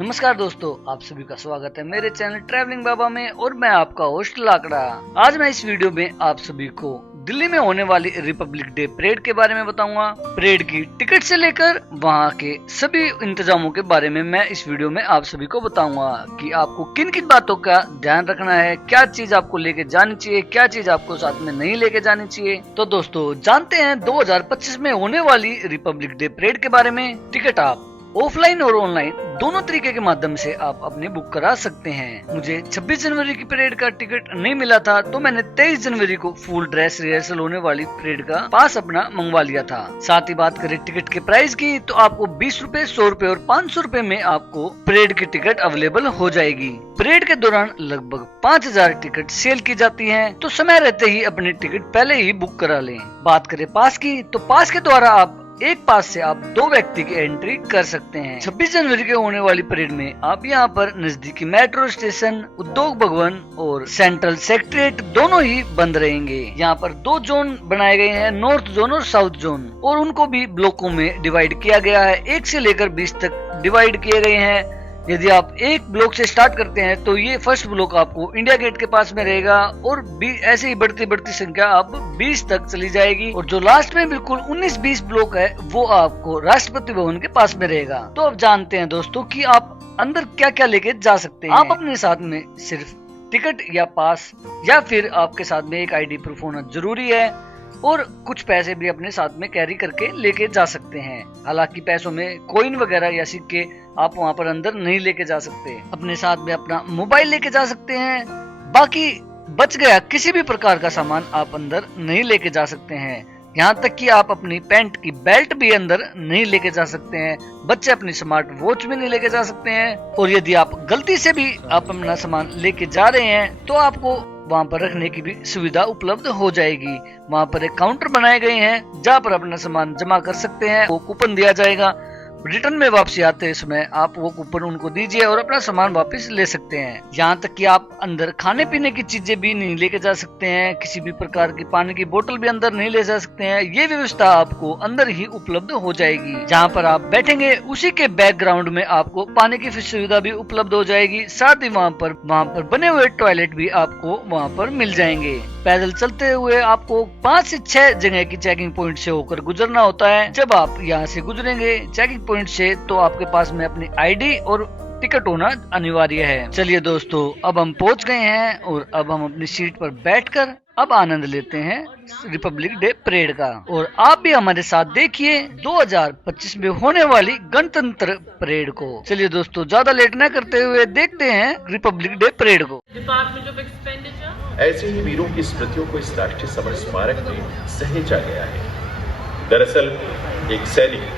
नमस्कार दोस्तों, आप सभी का स्वागत है मेरे चैनल ट्रैवलिंग बाबा में और मैं आपका होस्ट लाकड़ा। आज मैं इस वीडियो में आप सभी को दिल्ली में होने वाली रिपब्लिक डे परेड के बारे में बताऊंगा। परेड की टिकट से लेकर वहां के सभी इंतजामों के बारे में मैं इस वीडियो में आप सभी को बताऊंगा कि आपको किन किन बातों का ध्यान रखना है, क्या चीज आपको लेके जानी चाहिए, क्या चीज आपको साथ में नहीं लेके जानी चाहिए। तो दोस्तों जानते हैं 2025 में होने वाली रिपब्लिक डे परेड के बारे में। टिकट आप ऑफलाइन और ऑनलाइन दोनों तरीके के माध्यम से आप अपने बुक करा सकते हैं। मुझे 26 जनवरी की परेड का टिकट नहीं मिला था तो मैंने 23 जनवरी को फुल ड्रेस रिहर्सल होने वाली परेड का पास अपना मंगवा लिया था। साथ ही बात करें टिकट के प्राइस की तो आपको 20 रूपए, 100 रूपए और 500 रूपए में आपको परेड की टिकट अवेलेबल हो जाएगी। परेड के दौरान लगभग 5000 टिकट सेल की जाती है, तो समय रहते ही अपनी टिकट पहले ही बुक करा लें। बात करें पास की तो पास के द्वारा आप एक पास से आप 2 व्यक्ति की एंट्री कर सकते हैं। 26 जनवरी के होने वाली परेड में आप यहाँ पर नजदीकी मेट्रो स्टेशन, उद्योग भवन और सेंट्रल सेक्रेटरीट दोनों ही बंद रहेंगे। यहाँ पर 2 जोन बनाए गए हैं, नॉर्थ जोन और साउथ जोन, और उनको भी ब्लॉकों में डिवाइड किया गया है। 1 से लेकर 20 तक डिवाइड किए गए हैं। यदि आप एक ब्लॉक से स्टार्ट करते हैं तो ये फर्स्ट ब्लॉक आपको इंडिया गेट के पास में रहेगा और ऐसे ही बढ़ती बढ़ती संख्या अब 20 तक चली जाएगी, और जो लास्ट में बिल्कुल 19-20 ब्लॉक है वो आपको राष्ट्रपति भवन के पास में रहेगा। तो अब जानते हैं दोस्तों कि आप अंदर क्या क्या लेके जा सकते हैं। आप अपने साथ में सिर्फ टिकट या पास या फिर आपके साथ में एक ID प्रूफ होना जरूरी है, और कुछ पैसे भी अपने साथ में कैरी करके लेके जा सकते हैं। हालांकि पैसों में कॉइन वगैरह या सिक्के आप वहां पर अंदर नहीं लेके जा सकते। अपने साथ में अपना मोबाइल लेके जा सकते हैं, बाकी बच गया किसी भी प्रकार का सामान आप अंदर नहीं लेके जा सकते हैं। यहाँ तक कि आप अपनी पैंट की बेल्ट भी अंदर नहीं लेके जा सकते हैं। बच्चे अपनी स्मार्ट वॉच भी नहीं लेके जा सकते हैं, और यदि आप गलती से भी आप अपना सामान लेके जा रहे हैं तो आपको वहाँ पर रखने की भी सुविधा उपलब्ध हो जाएगी। वहाँ पर एक काउंटर बनाए गए हैं जहाँ पर अपना सामान जमा कर सकते हैं, वो कूपन दिया जाएगा। रिटर्न में वापसी आते समय आप वो कूपन उनको दीजिए और अपना सामान वापस ले सकते हैं। यहाँ तक कि आप अंदर खाने पीने की चीजें भी नहीं लेके जा सकते हैं, किसी भी प्रकार की पानी की बोतल भी अंदर नहीं ले जा सकते हैं। ये व्यवस्था आपको अंदर ही उपलब्ध हो जाएगी। जहाँ पर आप बैठेंगे उसी के बैकग्राउंड में आपको पानी की सुविधा भी उपलब्ध हो जाएगी। साथ ही वहाँ पर बने हुए टॉयलेट भी आपको वहाँ पर मिल जाएंगे। पैदल चलते हुए आपको 5 से 6 जगह की चेकिंग पॉइंट से होकर गुजरना होता है। जब आप यहाँ से गुजरेंगे चेकिंग पॉइंट से तो आपके पास में अपनी ID और टिकट होना अनिवार्य है। चलिए दोस्तों, अब हम पहुंच गए हैं और अब हम अपनी सीट पर बैठकर अब आनंद लेते हैं रिपब्लिक डे परेड का। और आप भी हमारे साथ देखिए 2025 में होने वाली गणतंत्र परेड को। चलिए दोस्तों, ज्यादा लेट न करते हुए देखते हैं रिपब्लिक डे परेड को। डिपार्टमेंट ऑफ एक्सपेंडिचर ऐसे ही वीरों की स्मृतियों को इस राष्ट्रीय समर स्मारक में सहेजा गया है। दरअसल एक सैनिक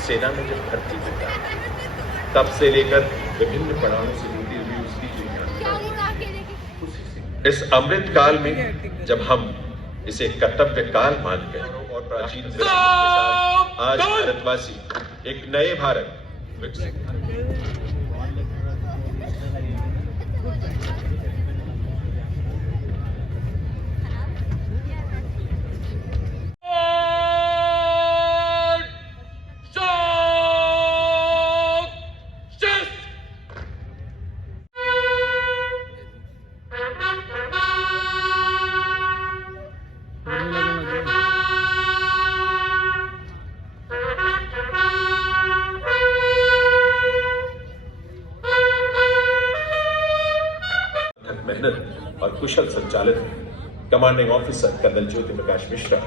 सेना में जब भर्ती होता है तब से लेकर विभिन्न पड़ावों से जुड़ी हुई उसकी जो यात्रा, इस अमृत काल में जब हम इसे कर्तव्य काल मानकर और प्राचीन के साथ आज भारतवासी एक नए भारत विकसित मेहनत और कुशल संचालन commanding officer colonel Jyoti Prakash Mishra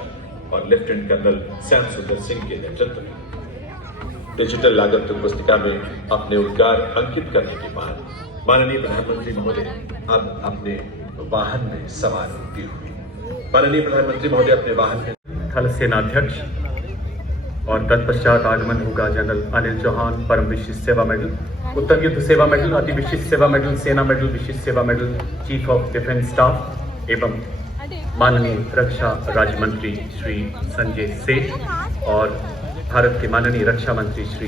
और लेफ्टिनेंट कर्नल श्याम सुंदर सिंह के नेतृत्व में डिजिटल आगंतुक पुस्तिका में अपने उद्गार अंकित करने के बाद माननीय प्रधानमंत्री महोदय अब अपने वाहन में सवार होते हुए माननीय प्रधानमंत्री महोदय अपने वाहन में थल सेनाध्यक्ष और तत्पश्चात आगमन होगा जनरल अनिल चौहान, परम विशिष्ट सेवा मेडल, उत्तर युद्ध सेवा मेडल, अति विशिष्ट सेवा मेडल, सेना मेडल, विशिष्ट सेवा medal, chief of defence staff एवं माननीय रक्षा राज्य मंत्री श्री संजय सेठ और भारत के माननीय रक्षा मंत्री श्री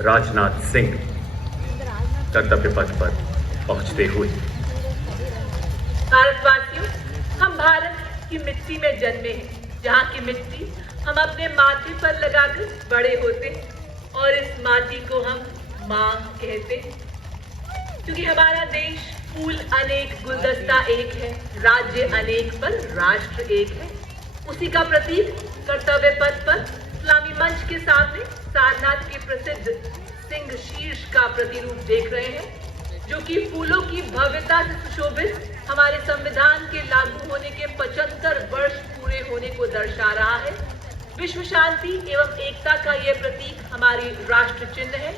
राजनाथ सिंह कर्तव्य पथ पर पहुंचते हुए। भारतवासियों, हम भारत की मिट्टी में जन्मे हैं, जहाँ की मिट्टी हम अपने माथे पर लगाकर बड़े होते हैं और इस माटी को हम मांग कहते हैं, क्योंकि हमारा देश फूल अनेक गुलदस्ता एक है, राज्य अनेक पर राष्ट्र एक है। उसी का प्रतीक कर्तव्य पथ पर इस्लामी मंच के सामने सारनाथ के प्रसिद्ध सिंह शीर्ष का प्रतिरूप देख रहे हैं, जो कि फूलों की भव्यता से सुशोभित हमारे संविधान के लागू होने के 75 वर्ष पूरे होने को दर्शा रहा है। विश्व शांति एवं एकता का यह प्रतीक हमारी राष्ट्र चिन्ह है।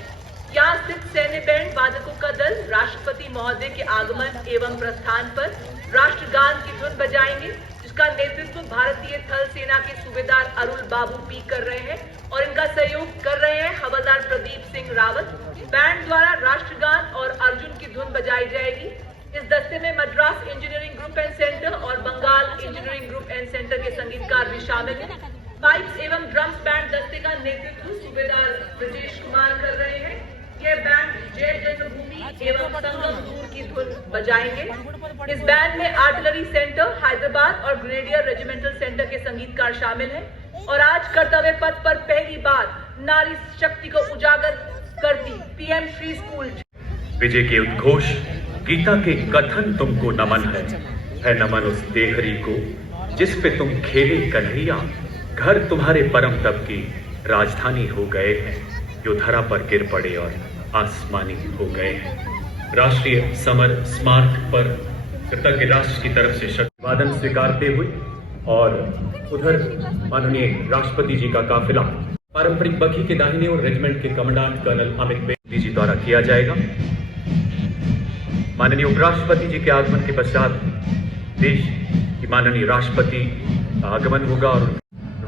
यहाँ स्थित सैन्य बैंड वादकों का दल राष्ट्रपति महोदय के आगमन एवं प्रस्थान पर राष्ट्रगान की धुन बजाएंगे, जिसका नेतृत्व भारतीय थल सेना के सूबेदार अरुल बाबू पी कर रहे हैं और इनका सहयोग कर रहे हैं हवलदार प्रदीप सिंह रावत। बैंड द्वारा राष्ट्रगान और अर्जुन की धुन बजाई जाएगी। इस दस्ते में Madras engineering group and centre और Bengal engineering group and centre के संगीतकार भी शामिल हैं। पाइप्स एवं ड्रम्स बैंड दस्ते का नेतृत्व सूबेदार ब्रजेश कुमार कर रहे हैं। यह बैंड जय जन्मभूमि एवं संगम दूर की धुन बजाएंगे। इस बैंड में आर्टिलरी सेंटर हैदराबाद और ग्रेनेडियर रेजिमेंटल सेंटर के संगीतकार शामिल हैं। और आज कर्तव्य पथ पर पहली बार नारी शक्ति को उजागर करती पीएम श्री स्कूल विजय के उद्घोष गीता के कथन तुमको नमन है नमन उस देहरी को जिस पे तुम खेले कन्हैया। घर तुम्हारे परम तप की राजधानी हो गए हैं, जो धरा पर गिर पड़े और आसमानी हो गए हैं। राष्ट्रीय समर स्मारक पर कृतज्ञ राष्ट्र की तरफ से शक्तिवादन स्वीकारते हुए और उधर माननीय राष्ट्रपति जी का काफिला पारंपरिक बखी के दाहिने और रेजिमेंट के कमांडेंट कर्नल अमित बेदी जी द्वारा किया जाएगा। माननीय उपराष्ट्रपति जी के आगमन के पश्चात देश की माननीय राष्ट्रपति का आगमन होगा और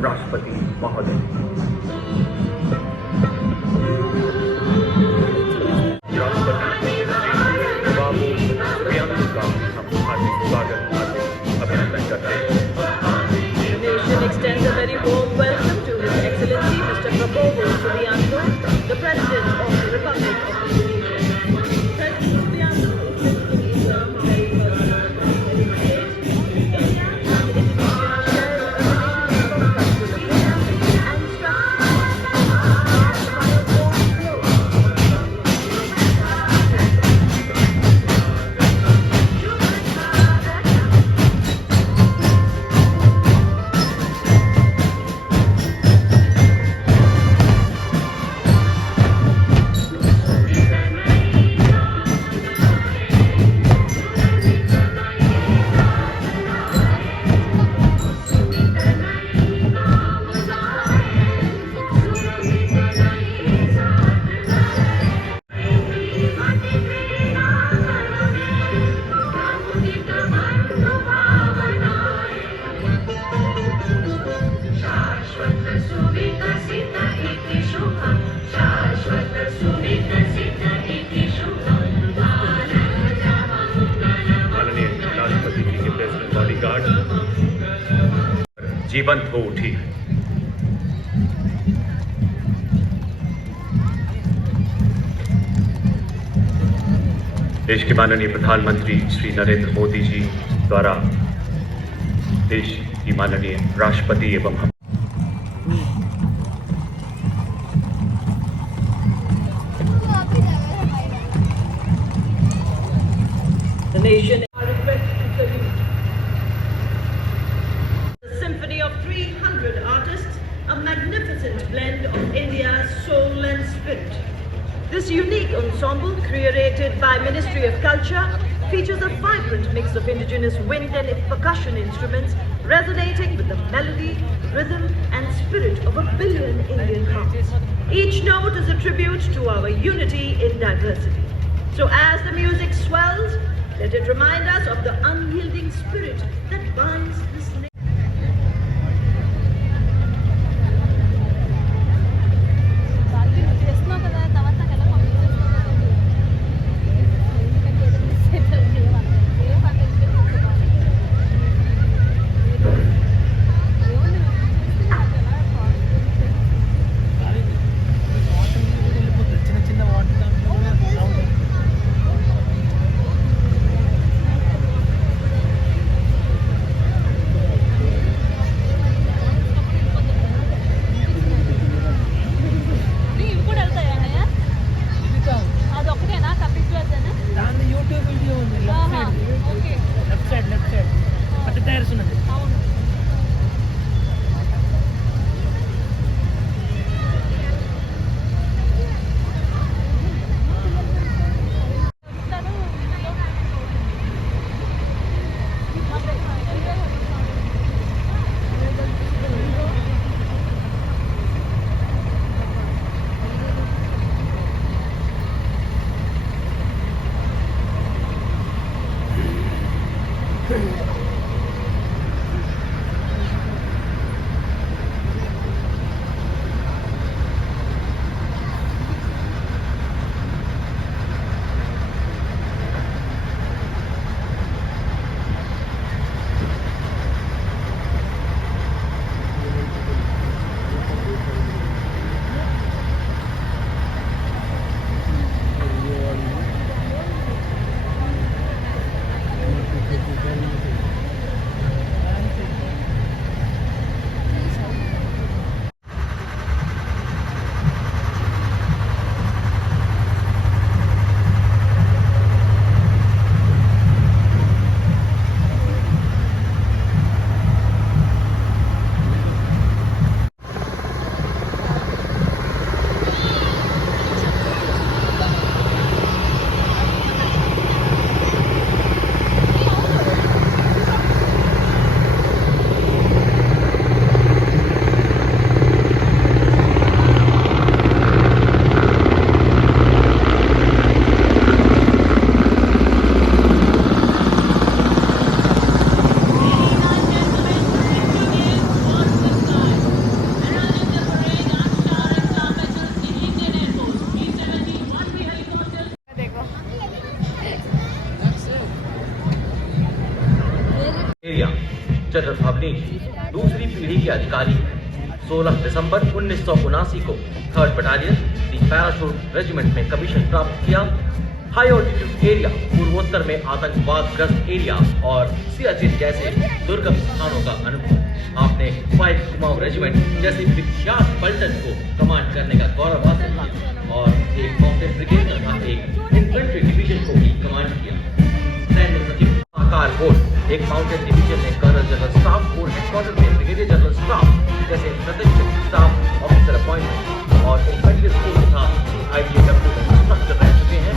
राष्ट्रपति महोदय अभिनंदन करते हैं। The nation extends a very warm welcome to His Excellency Mr. Prabowo Subianto, the President of the Republic of Indonesia. President Subianto is visiting India for very first time on the state. India and Indonesia share a tradition of prosperity and जीवंत हो उठी है। देश के माननीय प्रधानमंत्री श्री नरेंद्र मोदी जी द्वारा देश की माननीय राष्ट्रपति एवं हम the nation are requested to salute. The symphony of 300 artists, a magnificent blend of India's soul and spirit. This unique ensemble, created by Ministry of Culture, features a vibrant mix of indigenous wind and percussion instruments, resonating with the melody, rhythm, and spirit of a billion Indian hearts. Each note is a tribute to our unity in diversity. So as the music swells, let it remind us of the unyielding spirit that binds this nation. General Bhavnish दूसरी पीढ़ी के अधिकारी हैं। 16 दिसंबर 1979 को 3rd battalion दी parachute regiment में commission प्राप्त किया। High altitude area, पूर्वोत्तर में आतंकवाद ग्रस्त एरिया और सियाचिन जैसे दुर्गम स्थानों का अनुभव। आपने 5 कुमाऊं रेजिमेंट जैसी विख्यात पलटन को कमांड करने का गौरव हासिल किया और एक माउंटेन ब्रिगेड तथा एक इन्फेंट्री डिवीजन को भी कमांड किया। सैन्य सचिव आकार बोर्ड, एक माउंटेन डिवीजन में कर्नल जनरल स्टाफ और हेडक्वार्टर में ब्रिगेडियर जनरल स्टाफ जैसे प्रतिष्ठित स्टाफ ऑफिसर अपॉइंटमेंट और इन्फेंट्री स्कूल तथा IDW इंस्ट्रक्टर रह चुके हैं।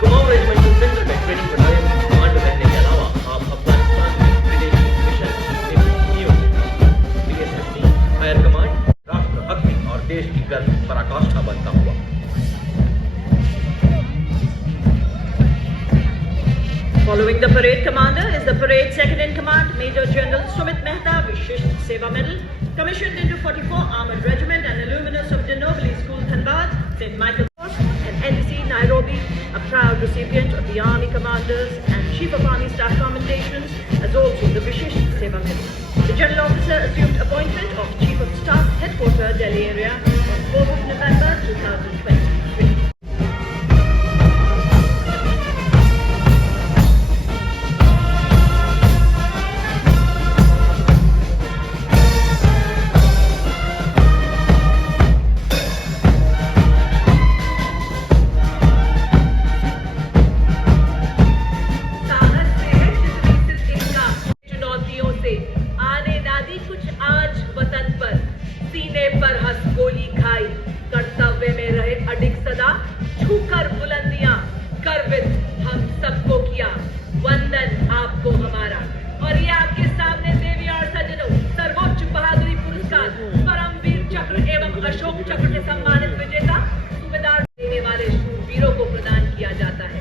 कुमाऊं रेजिमेंटल सेंटर में ट्रेनिंग बटालियन कमांड रहने के अलावा आप अफगानिस्तान में विदेशी मिशन में नियुक्त BSSC हायर कमांड राष्ट्रभक्ति और देश की गर्व पराकाष्ठा बनता हुआ। Following the parade commander is the parade second in command, Major General Sumit Mehta, Vishisht Seva Medal, commissioned into 44 Armored Regiment and alumnus of Denobli School, Dhanbad, St. Michael Court, and NC Nairobi, a proud recipient of the Army Commanders and Chief of Army Staff Commendations, as also the Vishisht Seva Medal. The General Officer assumed appointment of Chief of Staff, Headquarters, Delhi area on 4th of November 2023. Ashok चक्र से सम्मानित विजेता सूबेदार देने वाले शूरवीरों को प्रदान किया जाता है।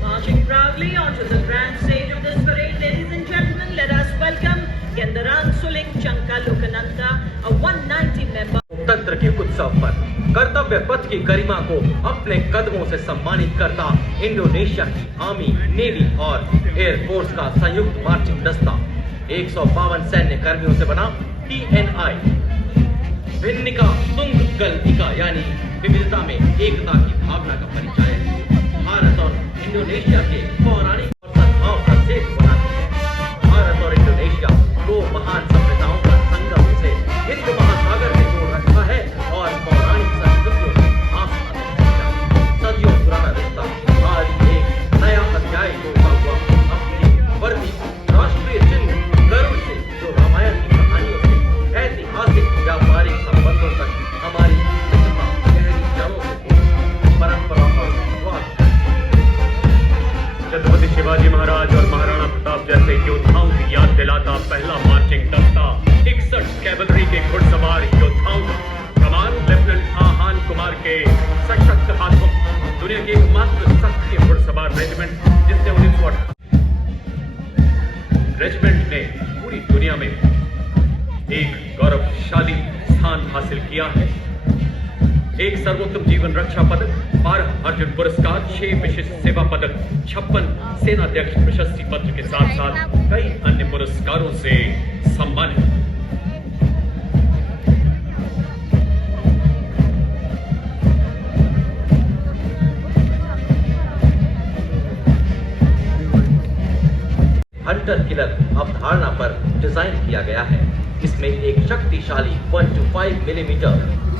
Marching proudly onto the grand stage of this parade, ladies and gentlemen, let us welcome Gendarang Suling Changka Lokananta, a 190 member. लोकतंत्र के उत्सव पर कर्तव्य पथ की गरिमा को अपने कदमों से सम्मानित करता इंडोनेशिया की आर्मी, नेवी और एयरफोर्स का संयुक्त मार्चिंग दस्ता 152 सैन्य कर्मियों से बना TNI भिन्निका तुंग गलतिका यानी विविधता में एकता की भावना का परिचय भारत और इंडोनेशिया के पौराणिक और सद्भाव का सेतु बनाती है। भारत और इंडोनेशिया दो महान सभ्यताओं का संगम से हिंद महासागर से जोड़ रखा है और पौराणिक संस्कृतियों से सदियों पुराना रिश्ता आज एक नया अध्याय जोड़ता हुआ अपनी वर्दी राष्ट्रीय चिन्ह गर्व से जो रामायण की कहानियों से ऐतिहासिक व्यापारिक संबंधों तक हमारी गहरी जड़ों से परंपरा और विश्वास। छत्रपति शिवाजी महाराज और महाराणा प्रताप जैसे योद्धाओं की याद दिलाता पहला मार्चिंग दस्ता 61 कैवलरी के घुड़सवार योद्धाओं का कमान लेफ्टिनेंट आहान कुमार के सशक्त हाथों दुनिया की एकमात्र सक्रिय घुड़सवार रेजिमेंट जिसने 1908 रेजिमेंट ने पूरी दुनिया में एक गौरवशाली स्थान हासिल किया है। एक सर्वोत्तम जीवन रक्षा पदक, 12 अर्जुन पुरस्कार, 6 विशिष्ट सेवा पदक, 56 सेनाध्यक्ष प्रशस्ति पत्र के साथ साथ कई अन्य पुरस्कारों से सम्मानित। हंटर किलर अवधारणा पर डिजाइन किया गया है। इसमें एक शक्तिशाली 125 मिलीमीटर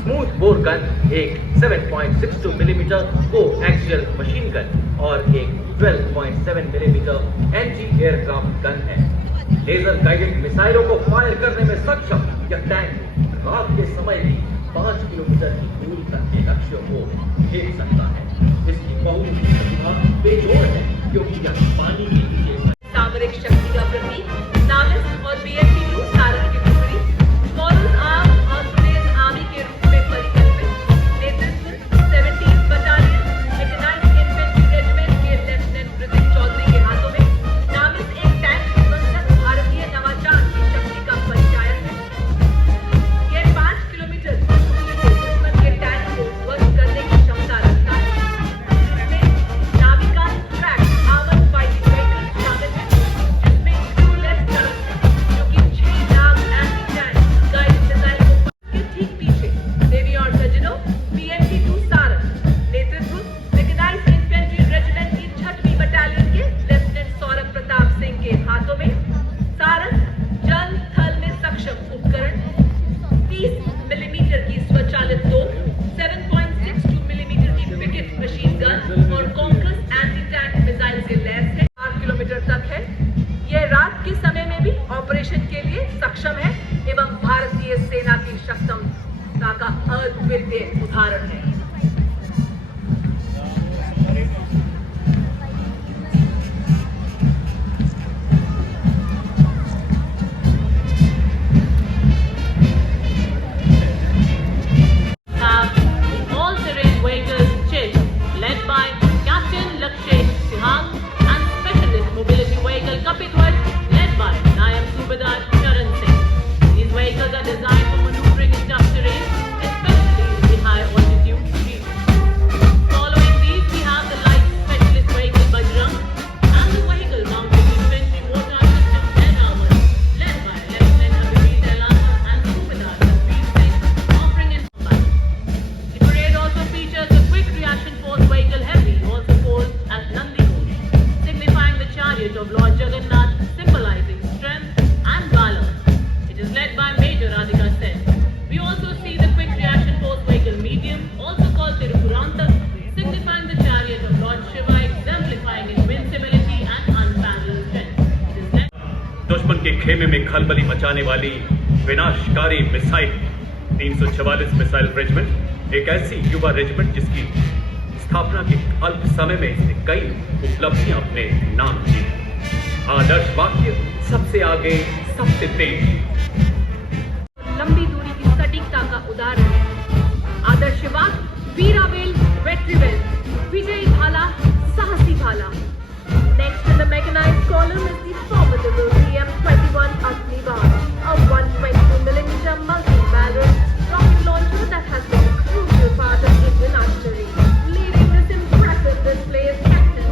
स्मूथ बोर गन, एक 7.62 मिलीमीटर को एक्सियल मशीन गन और एक 12.7 मिलीमीटर एंटी एयरक्राफ्ट गन है। लेजर गाइडेड मिसाइलों को फायर करने में सक्षम यह टैंक रात के समय भी 5 किलोमीटर की दूरी तक के लक्ष्यों को घेर सकता है। इसकी बहुमुखी प्रतिभा बेजोड़ है क्योंकि यह पानी के नीचे सामरिक शक्ति का प्रतीक नाविक और BMP ग्रुप सारंग की टुकड़ी मॉडल आर्म और टुडेज आर्मी के रूप में परिकल्पित नेतृत्व 17th battalion mechanised infantry regiment के लेफ्टिनेंट ब्रिजेश चौधरी के हाथों में नाविक एक टैंक विध्वंसक भारतीय नवाचार की शक्ति का परिचायक है। यह 5 किलोमीटर दूरी से दुश्मन के टैंक को ध्वस्त करने की क्षमता रखता है। इसमें Navika track armoured fighting vehicle शामिल उदाहरण है। All-terrain vehicles CHIT, led by Captain Lakshesh Sihag, and Specialist Mobility Vehicle Kapitwar, led by Nayab Subedar Charan Singh. These vehicles are designed for maneuvering in tough terrain, especially in the high altitude regions. Following these, we have the light specialist vehicle Bajrang and the vehicle mounted infantry mortar system and armor, led by Lieutenant Abhijit Elana and Subedar Jasbir Singh, offering in combat. The parade also features the quick reaction force vehicle heavy, also called as Nandi Ghosh, signifying the chariot of Lord Jagannath, symbolizing strength and valor. It is led by Major Radhika Sen. We also see the quick reaction force vehicle medium, also called Tirupurantak, signifying the chariot of Lord Shiva, exemplifying invincibility and unparalleled strength. It is led दुश्मन के खेमे में खलबली मचाने वाली विनाशकारी missile 344 missile regiment एक ऐसी युवा रेजिमेंट जिसकी स्थापना के अल्प समय में इसने कई उपलब्धियां अपने नाम की। आदर्श वाक्य सबसे आगे सबसे तेज। लंबी दूरी की सटीकता का उदाहरण है। आदर्श वाक्य वीरावेल वेट्रीवेल, विजयी भाला साहसी भाला। Next in the mechanized column is the formidable TM-21 Agnibaar, a 122mm multi-barrel rocket launcher that has been a crucial part of Indian artillery. Leading this impressive display is Captain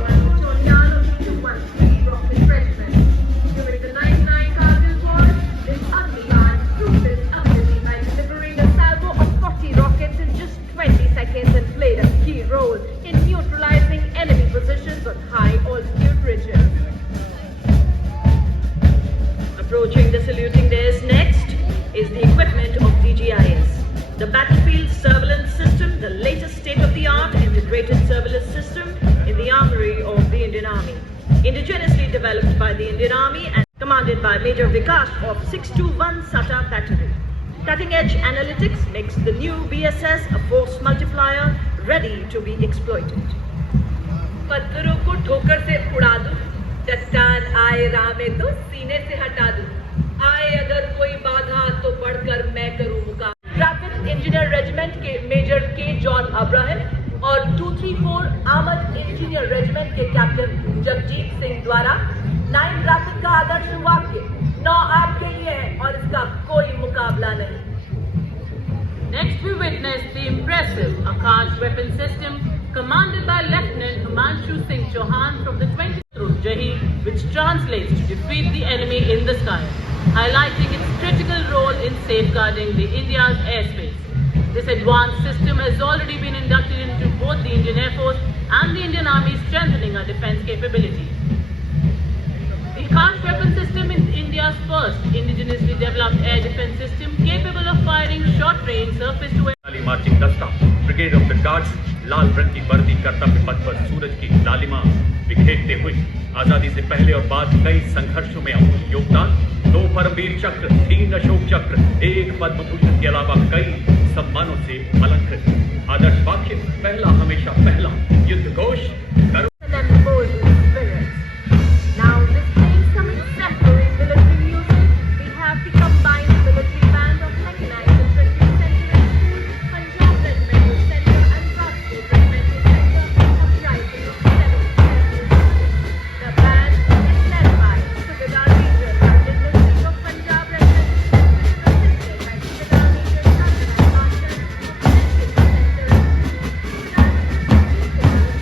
Tonyal of the 213 Rocket Regiment. During the 99 Kargil War, this Agnibaar proved its ability by delivering a salvo of 40 rockets in just 20 seconds and played a key role in neutralizing enemy positions on high altitude ridges. Approaching the saluting dais next is the equipment of DGIS. The Battlefield Surveillance System, the latest state-of-the-art integrated surveillance system in the armory of the Indian Army. Indigenously developed by the Indian Army and commanded by Major Vikas of 621 Sata Battery. Cutting-edge analytics makes the new BSS a force multiplier ready to be exploited. पत्थरों को ठोकर से उड़ा दूं, चट्टान आए राह में तो सीने से हटा दूं, आए अगर कोई बाधा तो बढ़कर मैं करूं मुकाबला। रैपिड इंजीनियर रेजिमेंट के मेजर के जॉन अब्राहम और 234 आर्मर्ड इंजीनियर रेजिमेंट के कैप्टन जगजीत सिंह द्वारा 9 रैपिड का आदर्श वाक्य 9 आपके लिए है और इसका कोई मुकाबला नहीं। Next we witness the impressive Akash weapon system commanded by Lieutenant Himanshu Singh Chauhan from the 20th Jahi, which translates to defeat the enemy in the sky, highlighting its critical role in safeguarding the India's airspace. This advanced system has already been inducted into both the Indian Air Force and the Indian Army, strengthening our defense capability. The Akash weapon system is India's first indigenously developed air defense system capable of firing short-range surface-to-air marching दस्ता brigade of the guards लाल रंग की वर्दी कर्तव्य पथ पर सूरज की लालिमा बिखेरते हुए आजादी से पहले और बाद कई संघर्षों में अमूल्य योगदान, 2 परमवीर चक्र, 3 अशोक चक्र, 1 पद्म भूषण के अलावा कई सम्मानों से अलंकृत। आदर्श वाक्य पहला हमेशा पहला, युद्ध घोष करो। Now displaying some exemplary military music, we have the combined military band of mechanized infantry Central School, Punjab Regimental Center and Rajkot Regimental Center, comprising of 7 units. The band is led by Subedar Major Rajendra Singh of Punjab Regiment, which is assisted by Subedar Major Chandranath Bhaskar of Central Center, Subedar Major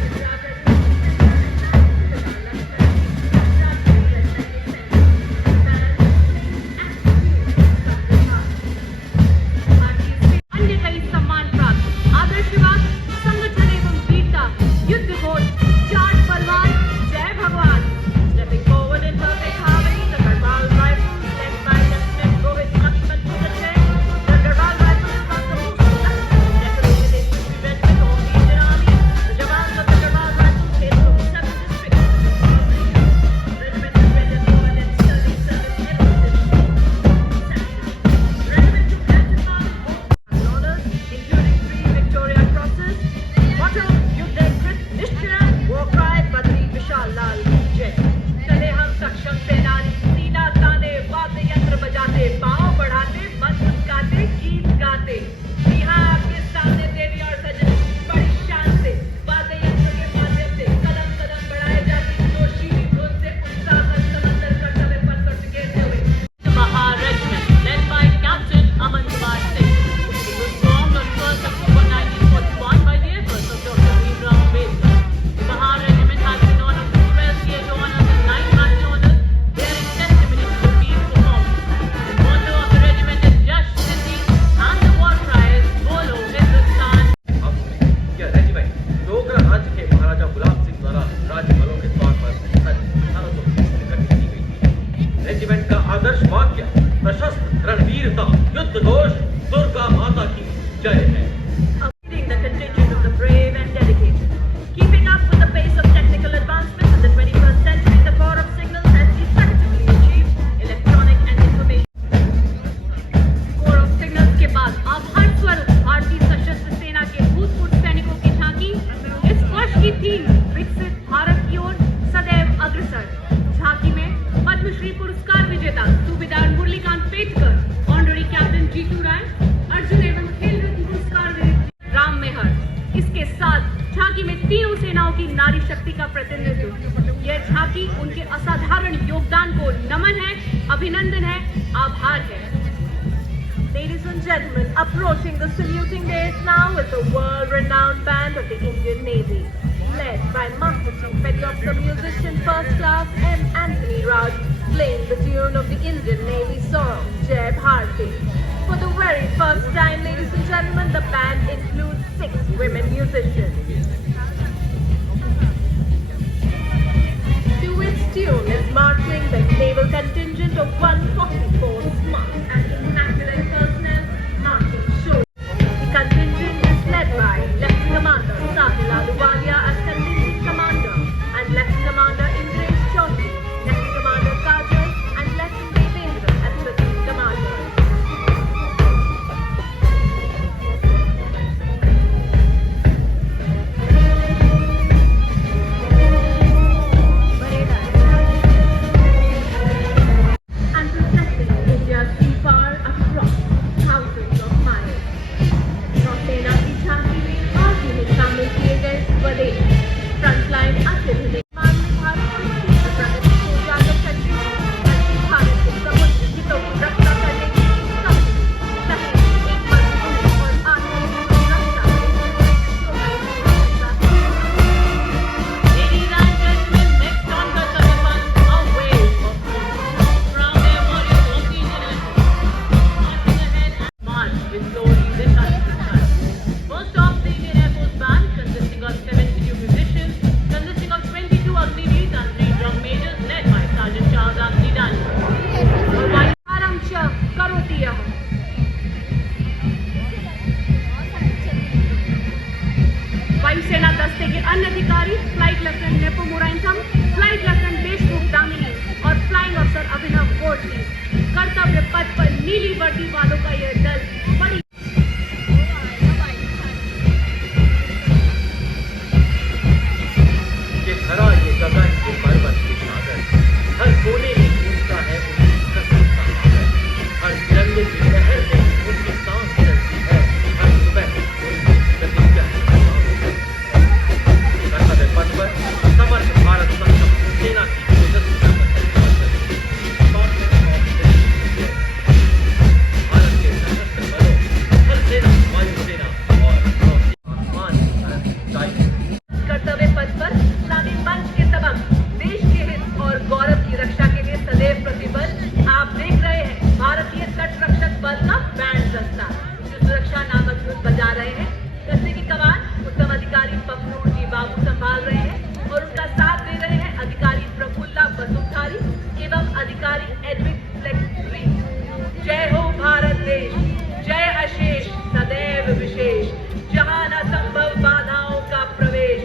की नारी शक्ति का प्रतिनिधित्व। यह झांकी उनके असाधारण योगदान को नमन है, अभिनंदन है, आभार है। Ladies and gentlemen, approaching the saluting dais now is the world-renowned band of the Indian Navy, led by Master Chief Helicopter musician First Class M. Anthony Raj, playing the tune of the Indian Navy song Jai Bharati. For the very first time, ladies and gentlemen, the band includes 6 women musicians. To its tune is marching the naval contingent of 144 smart and immaculate personnel marching show. The contingent is led by Lieutenant Commander Sahil Aluwalia as contingent commander and Lieutenant Commander Indresh Chaudhary, Lieutenant Commander Kajal and Lieutenant Devendra as platoon commander. And reflecting India's sea power across thousands of miles. नौसेना की झांकी में आज ही में शामिल किए गए स्वदेश फ्रंटलाइन अतिथियों में भारत की सीमा प्रगति को उजागर करते बल्कि भारत के समुद्र हितों की रक्षा करने की शक्ति सहित एक मजबूत और आत्मनिर्भर रक्षा Ladies and gentlemen, next on Kartavya Path, a wave of proud air warriors of the Indian Air Force, marching ahead and march with glories in country. First off, the Indian Air Force Band, consisting of 72 musicians, consisting of 22 auxiliaries and 3 drum majors, led by Sergeant Charles Anthony Daniel. आरम च करोति यः। वायुसेना दस्ते के अन्य अधिकारी flight lieutenant Nepo Moraintham, flight lieutenant Deshmukh Damini और flying अफसर अभिनव गोडसे। कर्तव्य पथ पर नीली वर्दी वालों का यह दल बड़ी ये धरा, ये गगन, ये पर्वत, ये सागर, हर कोने में गूंजता है उनकी कसरत का आदर। हर तिरंगे की लहर में उनकी सांस चलती है, हर सुबह उनकी प्रतिज्ञा है। कर्तव्य पथ पर समर्थ भारत सक्षम सेना की ओजस्वी भारत के सशस्त्र बलों, थल सेना, वायु सेना और आसमान चाहिए। कर्तव्य पथ पर इस्लामी मंच के सबक देश के हित और गौरव की रक्षा के लिए सदैव प्रतिबद्ध आप देख रहे हैं भारतीय तट रक्षक बल का बैंड दस्ता, जो सुरक्षा नामक धुन बजा रहे हैं। दस्ते की कमान उत्तम अधिकारी पखनूर जी बाबू संभाल रहे हैं और उनका साथ दे रहे हैं अधिकारी प्रफुल्ला बसुधारी एवं अधिकारी एडविन फ्लेक्ट्री। जय हो भारत देश, जय अशेष सदैव विशेष, जहां न संभव बाधाओं का प्रवेश।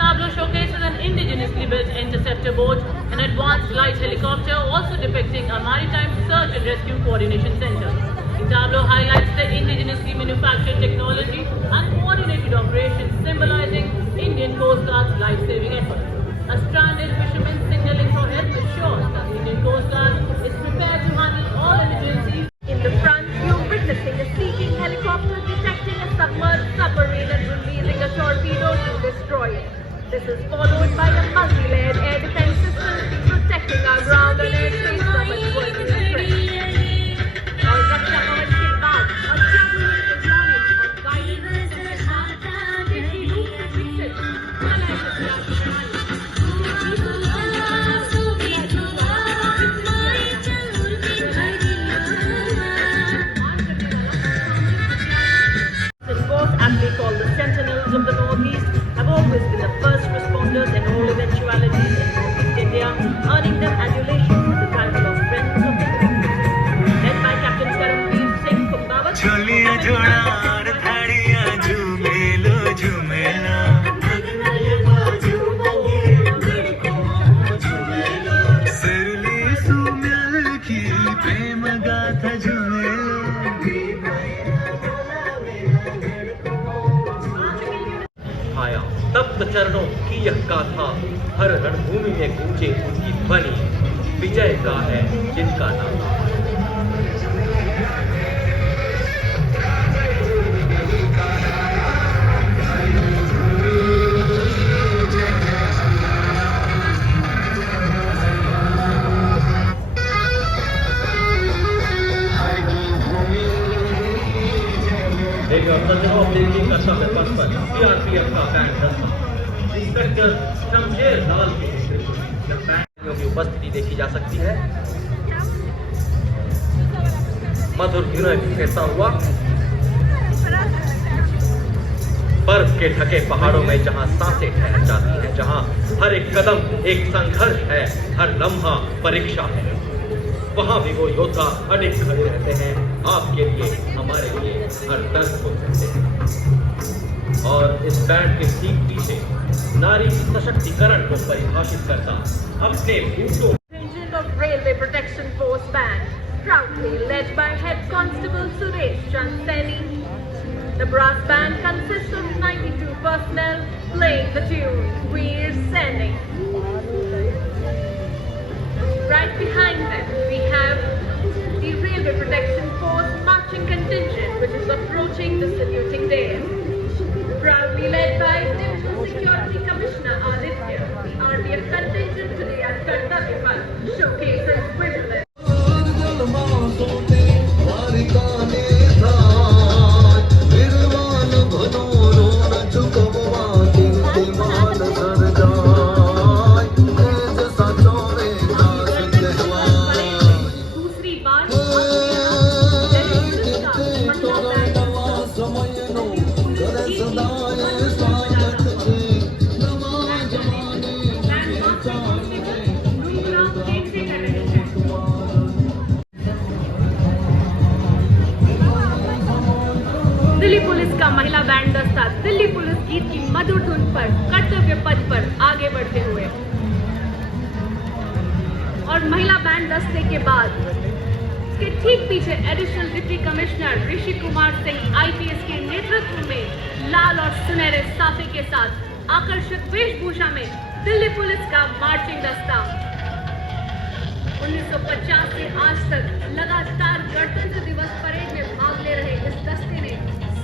Tableau showcases an indigenously built interceptor boat, an advanced light helicopter, also depicting a maritime search and rescue coordination center. The tableau highlights the indigenously manufactured technology and coordinated operations, symbolizing Indian Coast Guard's life-saving efforts. A stranded fisherman signaling for help ensures that the Indian Coast Guard is prepared to handle all emergencies. In the front, you're witnessing a seeking helicopter detecting a submerged submarine and releasing a torpedo to destroy it. This is followed by a multi-layered air defense system protecting our ground and airspace from adversary threats. और रक्षा कवच के बाद अत्याधुनिक avionics और guidance system के साथ देशी रूप से विकसित as they call the Sentinels of the Northeast, have always been the first responders in all eventualities in Northeast India, earning them adulation with the title of Friends of India. Led by Captain Karamveer Singh from Bawat, Chholiya जोड़ा और थाड़िया झूमेलो झूमेलो सरली सुम्यल की प्रेम गाथा झूमेलो आया तप्त चरणों की यह गाथा, हर रणभूमि में गूंजे उनकी ध्वनि। विजय का है जिनका नाम। इंस्पेक्टर शमशेर लाल के नेतृत्व में बैंड की उपस्थिति देखी जा सकती है। मधुर धुनें बिखेरता हुआ बर्फ के ढके पहाड़ों में जहां सांसें ठहर जाती हैं, जहां हर एक कदम एक संघर्ष है, हर लम्हा परीक्षा है, वहां भी वो योद्धा अडिग खड़े रहते हैं, आपके लिए, हमारे लिए हर दर्द को सहते हैं। और इस बैंड के ठीक पीछे नारी सशक्तिकरण को परिभाषित करता अपने बूटों Contingent of Railway Protection Force Band, proudly led by Head Constable Suresh Chanseni. The brass band consists of 92 personnel playing the tune Veer Sainik. Right behind them we have the Railway Protection Force marching contingent which is approaching the saluting dais. Proudly led by Divisional Security Commissioner Aditya, the RDF contingent today at Kartavya Path showcases vigilance. दूसरी बार Delhi police का महिला band दस्ता Delhi police गीत की मधुर धुन पर कर्तव्य पथ पर आगे बढ़ते हुए और महिला बैंड दस्ते के बाद इसके ठीक पीछे additional deputy commissioner Rishi Kumar Singh IPS के नेतृत्व में लाल और सुनहरे साफे के साथ आकर्षक वेशभूषा में दिल्ली पुलिस का मार्चिंग दस्ता 1950 से आज तक लगातार गणतंत्र दिवस परेड में भाग ले रहे इस दस्ते ने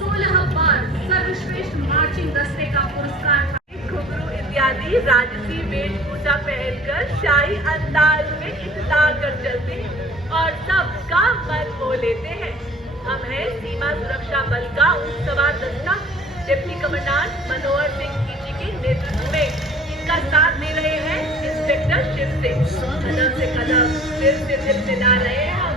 16 बार सर्वश्रेष्ठ मार्चिंग दस्ते का पुरस्कार घुंघरू इत्यादि राजसी वेशभूषा पहनकर शाही अंदाज में इत्तला कर चलते हैं और सबका मन मोह लेते हैं। हम हैं सीमा सुरक्षा बल का ऊंट सवार दस्ता डिप्टी कमांडेंट मनोहर सिंह जी के नेतृत्व में। इनका साथ दे रहे हैं इंस्पेक्टर शिव सिंह। कदम से कदम दिल से दिल मिला रहे हैं हम,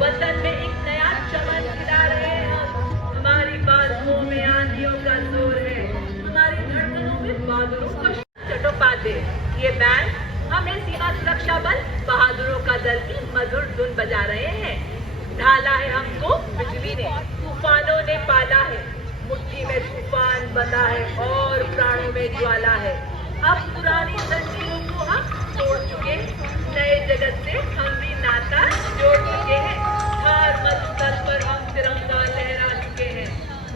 वतन में एक नया चमन खिला रहे हैं हम। हमारी बाजुओं में आंधियों का जोर है, हमारी धड़कनों में बहादुरों का चटोपाते। ये बैंड हमें सीमा सुरक्षा बल बहादुरों का दल की मधुर धुन बजा रहे हैं। ढाला है हमको बिजली ने, तूफानों ने पाला है, मुट्ठी में तूफान बंधा है और प्राणों में ज्वाला है। अब पुरानी जंजीरों को हम तोड़ चुके हैं, नए जगत से हम भी नाता जोड़ चुके हैं। हर मस्तल पर हम तिरंगा लहरा चुके हैं।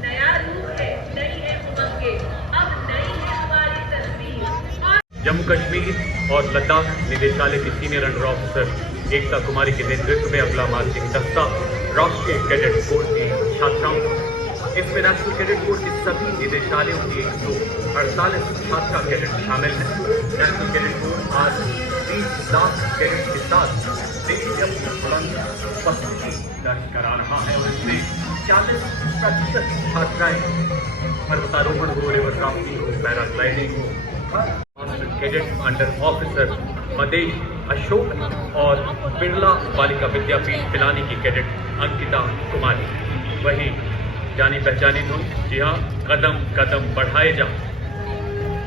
नया रूप है, नई है उमंगे, अब नई है हमारी तस्वीर। जम्मू कश्मीर और लद्दाख निदेशालय की सीनियर अंडर ऑफिसर एकता कुमारी के नेतृत्व में अगला मार्चिंग दस्ता राष्ट्रीय कैडेट कोर की छात्राओं। इसमें नेशनल कैडेट कोर के सभी निदेशालयों की 148 छात्रा कैडेट शामिल हैं। नेशनल कैडेट कोर आज 30 लाख कैडेट के साथ देश में अपनी बुलंद उपस्थिति दर्ज करा रहा है और इसमें 40% छात्राएं पर्वतारोहण हो, रिवर राफ्टिंग हो, पैराग्लाइडिंग हो। कैडेट अंडर ऑफिसर मदेश अशोक और बिरला बालिका विद्यापीठ पिलानी की कैडेट अंकिता कुमारी। वहीं जानी पहचानी धुन, जी हाँ, कदम कदम बढ़ाए जा,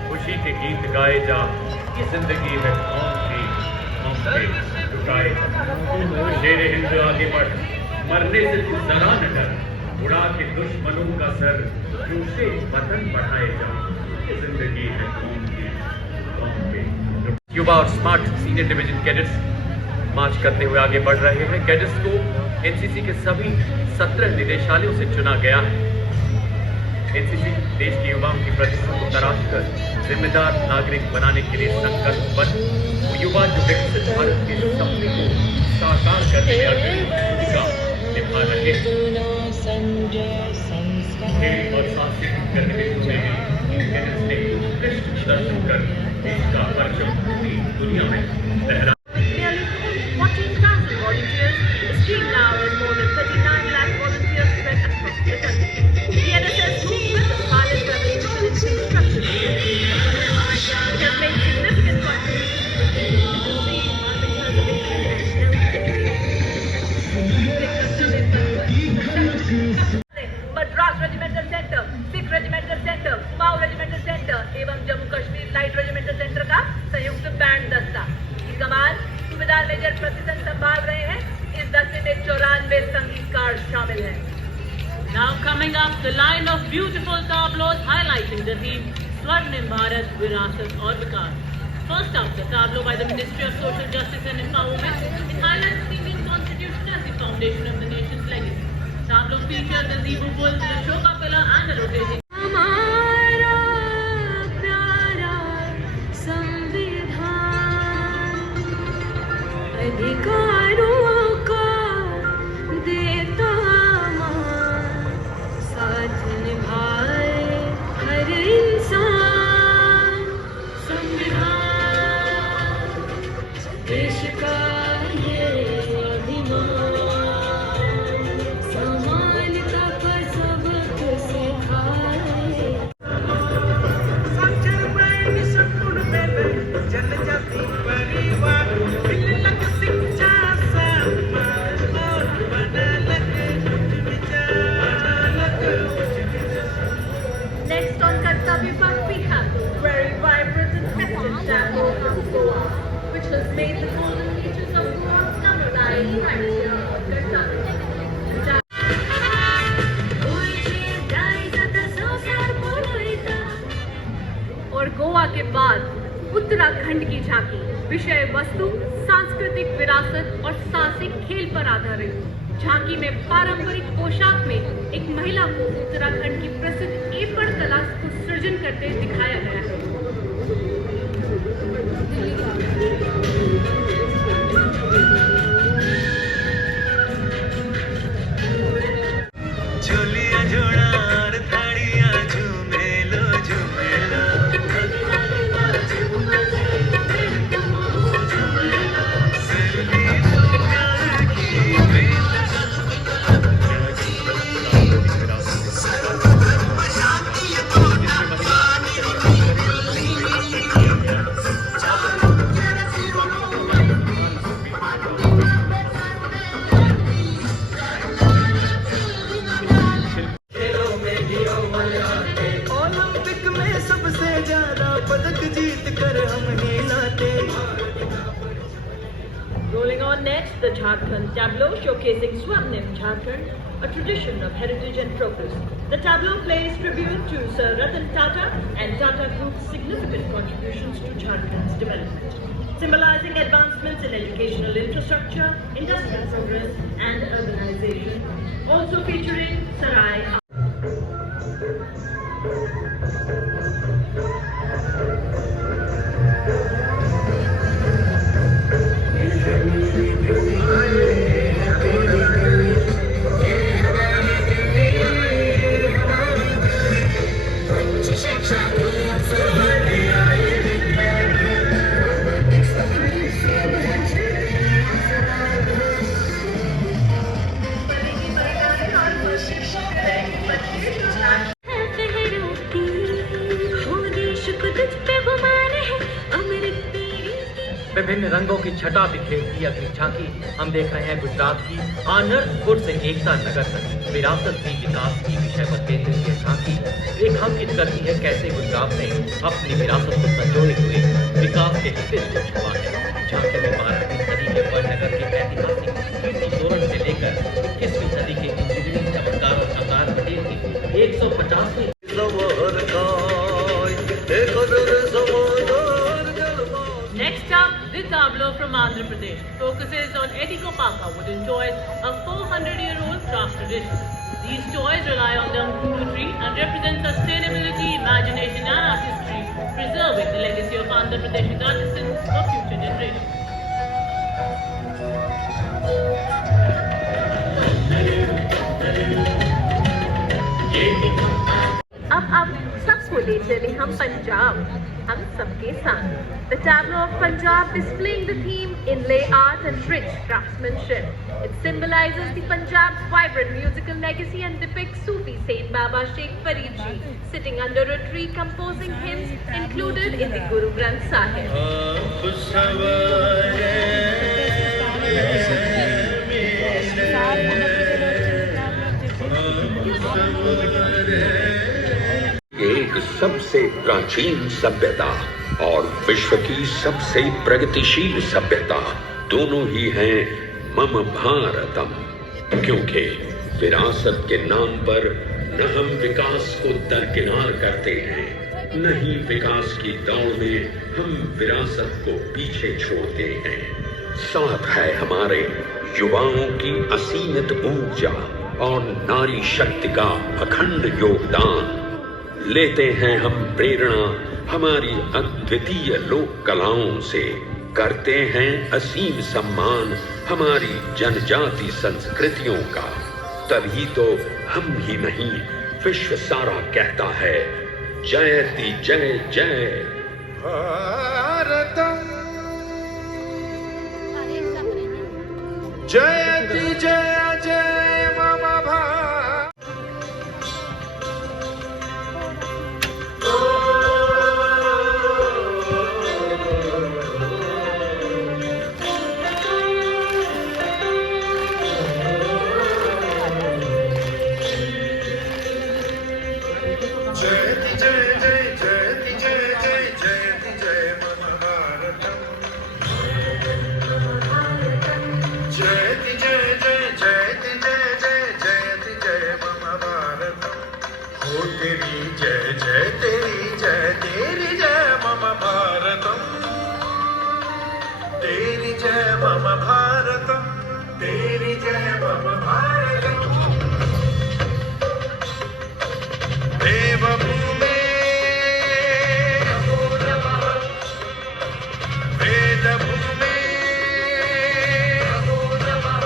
खुशी के गीत गाए जा, ये जिंदगी है कौन से झुकाए जा। शेरे हिंद आगे बढ़, मरने से तू जरा न डर, उड़ा के दुश्मनों का सर, जूसे वतन बढ़ाए जा, ये जिंदगी है कौन पे। युवा और स्मार्ट सीनियर डिवीजन कैडेट्स मार्च करते हुए आगे बढ़ रहे हैं। कैडेट्स को एनसीसी के सभी 17 निदेशालयों से चुना गया है। एनसीसी देश के युवाओं की प्रतिभा को तराश कर जिम्मेदार नागरिक बनाने के लिए संकल्पबद्ध। वो युवा जो विकसित भारत के सपने को साकार करने में अग्रणी भूमिका निभा रहे हैं और साहसिक गतिविधियों में कैडेट्स ने उत्कृष्ट प्रदर्शन कर देश का परचम पूरी दुनिया में लहरा। Nearly 14,000 volunteers, the stream now has more than 39 lakh volunteers spread across the country. The NSS movement, the silent revolution in construction. का संयुक्त बैंड दस्ता। ये कमान सूबेदार मेजर प्रतिसन संभाल रहे हैं। इस दस्ते में 94 संगीतकार शामिल हैं। Now coming up, the line of beautiful tableaus highlighting the theme Swarnim Bharat Virasat aur Vikas. First up, the tableau by the Ministry of Social Justice and Empowerment. It highlights the Indian Constitution as the foundation of the nation's legacy. Tableau features the Zebu Bull, the Ashoka pillar and a rotating हमारा प्यारा संविधान अधिकारों का देता मान, साथ निभाए हर इंसान। संविधान देश का ये अभिमान, समानता का सबक सिखाए। जनजाति परिवार मिलक शिक्षा सम्मान और बनलक विचारक। Next on Kartavya Path, we have the very vibrant and festive tableau from Goa, which has made the golden beaches of Goa samurai right here on Kartavya. और गोवा के बाद उत्तराखंड की झांकी विषय वस्तु सांस्कृतिक विरासत और साहसिक खेल पर आधारित। झांकी में पारंपरिक पोशाक में एक महिला को उत्तराखंड की प्रसिद्ध एपड़ कला को सृजन करते दिखाया गया है। झोलियां जोड़ार थाड़ियां झूमेलो झूमेलो। सरली सुगार की ओलंपिक में सबसे ज्यादा पदक जीत कर हम ही लाते। Rolling on next, the Jharkhand tableau showcasing Swarnim Jharkhand, a tradition of heritage and progress. The tableau pays tribute to Sir Ratan Tata and Tata Group's significant contributions to Jharkhand's development, symbolizing advancements in educational infrastructure, industrial progress, and urbanization. Also featuring Sarai. विभिन्न रंगों की छटा बिखेरती अगली झांकी। हम देख रहे हैं गुजरात की आनंदपुर से एकता नगर तक विरासत की विकास की विषय पर केंद्रित ये झांकी रेखांकित करती है कैसे गुजरात ने अपनी विरासत को संजोए हुए विकास के हिस्से को छुपा है। झांकी में 12वीं सदी के बड़नगर के ऐतिहासिक कीर्ति तोरण से लेकर 21वीं सदी के इंजीनियरिंग चमत्कार और सरदार पटेल की 150वीं Next up, the tableau from Andhra Pradesh focuses on Etikopaka wooden toys, a 400-year-old craft tradition. These toys rely on the Anguru tree and represent sustainability, imagination and artistry, preserving the legacy of Andhra Pradesh's artisans for future generations. अब सबको ले चले हम पंजाब, हम सबके साथ। The tableau of Punjab displaying the theme inlay art and rich craftsmanship. It symbolizes the Punjab's vibrant musical legacy and depicts Sufi Saint Baba Sheikh Farid Ji sitting under a tree composing hymns included in the Guru Granth Sahib. एक सबसे प्राचीन सभ्यता और विश्व की सबसे प्रगतिशील सभ्यता दोनों ही हैं मम भारतम। क्योंकि विरासत के नाम पर न हम विकास को दरकिनार करते हैं, न ही विकास की दौड़ में हम विरासत को पीछे छोड़ते हैं। साथ है हमारे युवाओं की असीमित ऊर्जा और नारी शक्ति का अखंड योगदान। लेते हैं हम प्रेरणा हमारी अद्वितीय लोक कलाओं से, करते हैं असीम सम्मान हमारी जनजाति संस्कृतियों का। तभी तो हम ही नहीं विश्व सारा कहता है जयति जय जय भारतम जयति जय जय मम भारत। जयति जय जय जयति जय जय जयति जय मम भारतम। जयति जय जय जयति जय जय जयति जय मम भारतम। हो तेरी जय जय तेरी जय मम भारतम। तेरी जय मम भारतम, तेरी जय मम भारतम। देवभूमे नमो नमः, वेदभूमे नमो नमः,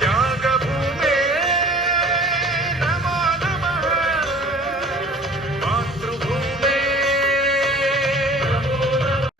त्यागभूमे नमो नमः, मातृभूमे नमो नमः।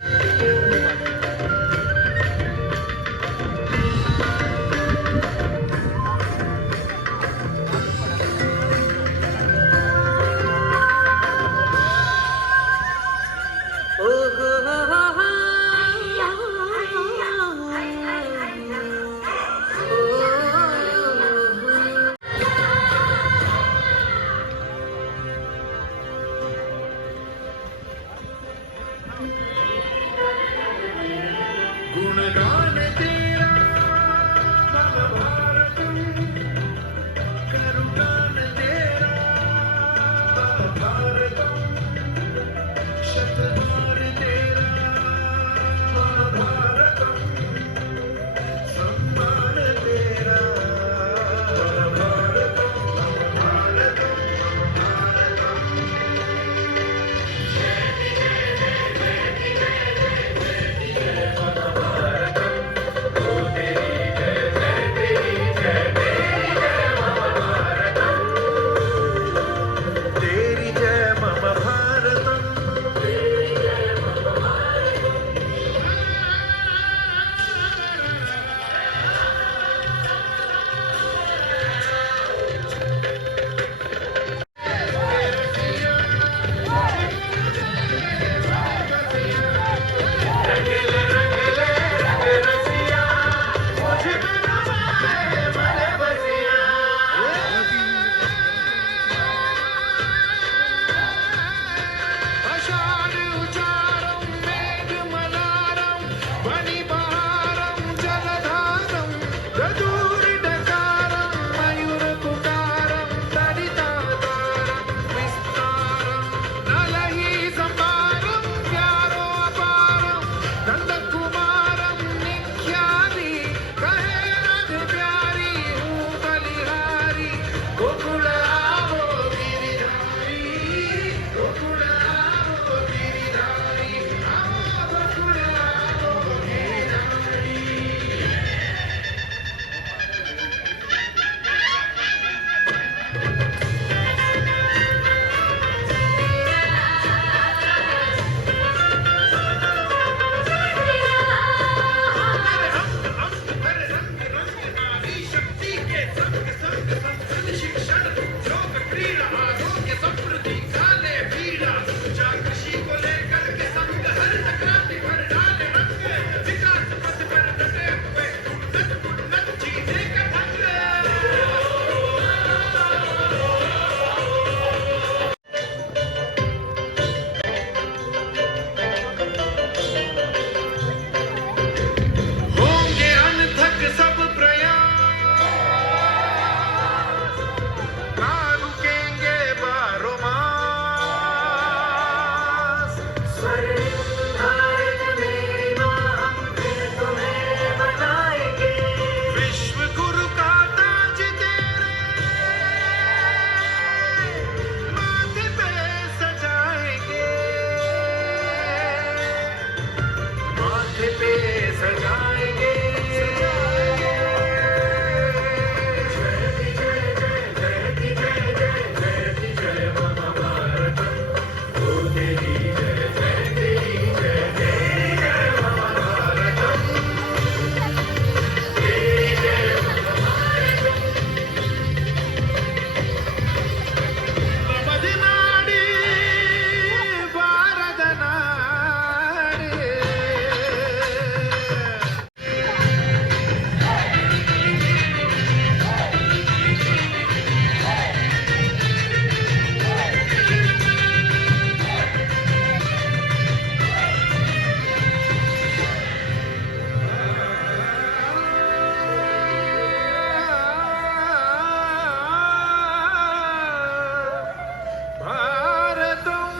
भारतं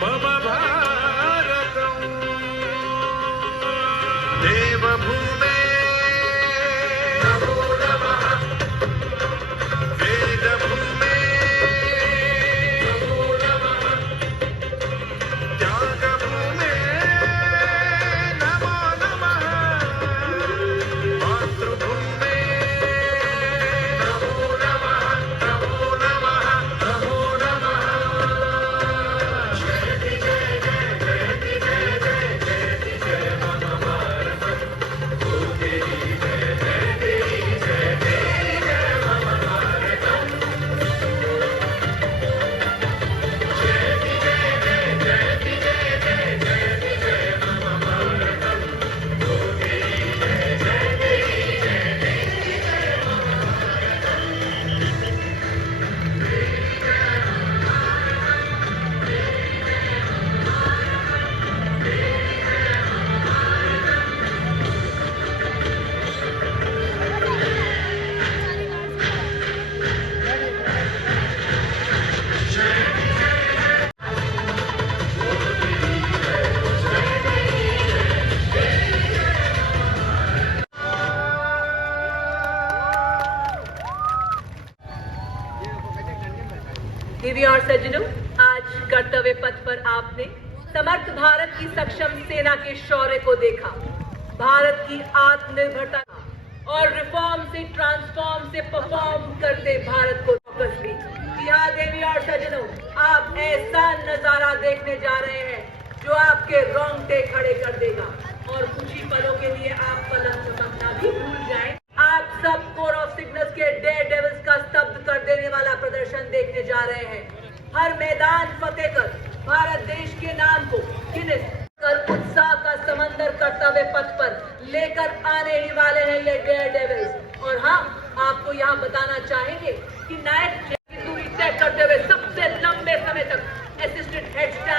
मम भारतं देवभूमे नमो नमः वेदभूमे नमो नमः त्यागभूमे नमो नमः मातृभूमे नमो नमः नमो नमः नमो नमः जयति जयति जयति जयति जयति जय मम भारतं भूते जयति जयति जय मम भारतं जयति जयति जयति जयति जयति जय मम भारतं भूते जयति जयति जय मम देवी और सज्जनों, आज कर्तव्य पथ पर आपने समर्थ भारत की सक्षम सेना के शौर्य को देखा, भारत की आत्मनिर्भरता और रिफॉर्म से ट्रांसफॉर्म से परफॉर्म करते भारत को वापस ली। यहाँ देवी और सज्जनों, आप ऐसा नजारा देखने जा रहे हैं जो आपके रोंगटे खड़े कर देगा और कुछ ही पलों के लिए आप पलक झपकना भी भूल जाएं। आप सब कोर ऑफ सिग्नल्स के डेयर डेविल्स का स्तब्ध कर देने वाला प्रदर्शन देखने जा रहे हैं। हर मैदान फतेह कर भारत देश के नाम को गिनेस कर उत्साह का समंदर कर्तव्य पथ पर लेकर आने ही वाले हैं ये डेयर डेविल्स। और हाँ, आपको यहाँ बताना चाहेंगे कि नायक की दूरी तय करते हुए सबसे लंबे समय तक असिस्टेंट हेड स्टाफ